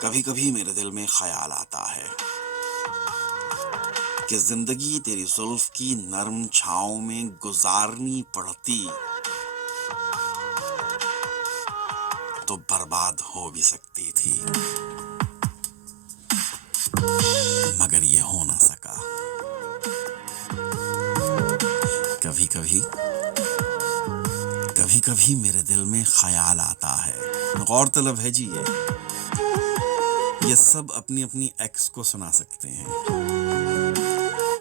کبھی کبھی میرے دل میں خیال آتا ہے کہ زندگی تیری زلف کی نرم چھاؤں میں گزارنی پڑتی تو برباد ہو بھی سکتی تھی، مگر یہ ہو نہ سکا۔ کبھی کبھی کبھی کبھی میرے دل میں خیال آتا ہے، غور طلب ہے جی، یہ سب اپنی اپنی ایکس کو سنا سکتے ہیں۔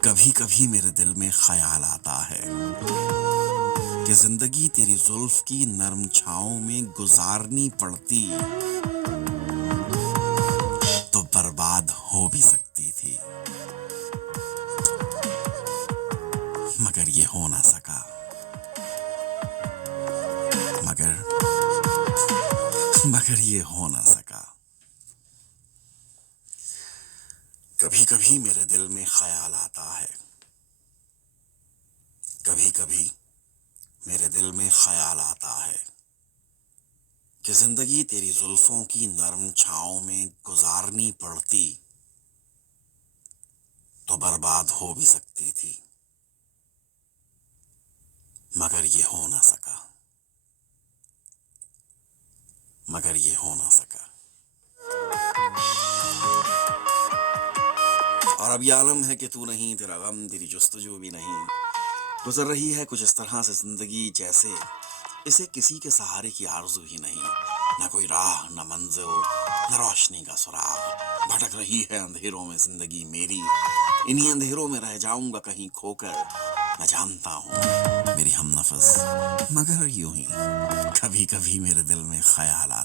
کبھی کبھی میرے دل میں خیال آتا ہے کہ زندگی تیری زلف کی نرم چھاؤں میں گزارنی پڑتی تو برباد ہو بھی سکتی تھی، مگر یہ ہو نہ سکا، مگر یہ ہو نہ سکا۔ کبھی کبھی میرے دل میں خیال آتا ہے، کبھی کبھی میرے دل میں خیال آتا ہے کہ زندگی تیری زلفوں کی نرم چھاؤں میں گزارنی پڑتی تو برباد ہو بھی سکتی تھی، مگر یہ ہو نہ سکا، مگر یہ ہو نہ سکا۔ اور اب یہ عالم ہے کہ تو نہیں، تیرا غم، تیری جستجو بھی نہیں، گزر رہی ہے کچھ اس طرح سے زندگی جیسے اسے کسی کے سہارے کی آرزو ہی نہیں، نہ کوئی راہ، نہ منزل، نہ روشنی کا سراغ، بھٹک رہی ہے اندھیروں میں زندگی میری، انہی اندھیروں میں رہ جاؤں گا کہیں کھو کر، میں جانتا ہوں میری ہم نفس، مگر یوں ہی کبھی کبھی میرے دل میں خیال آتا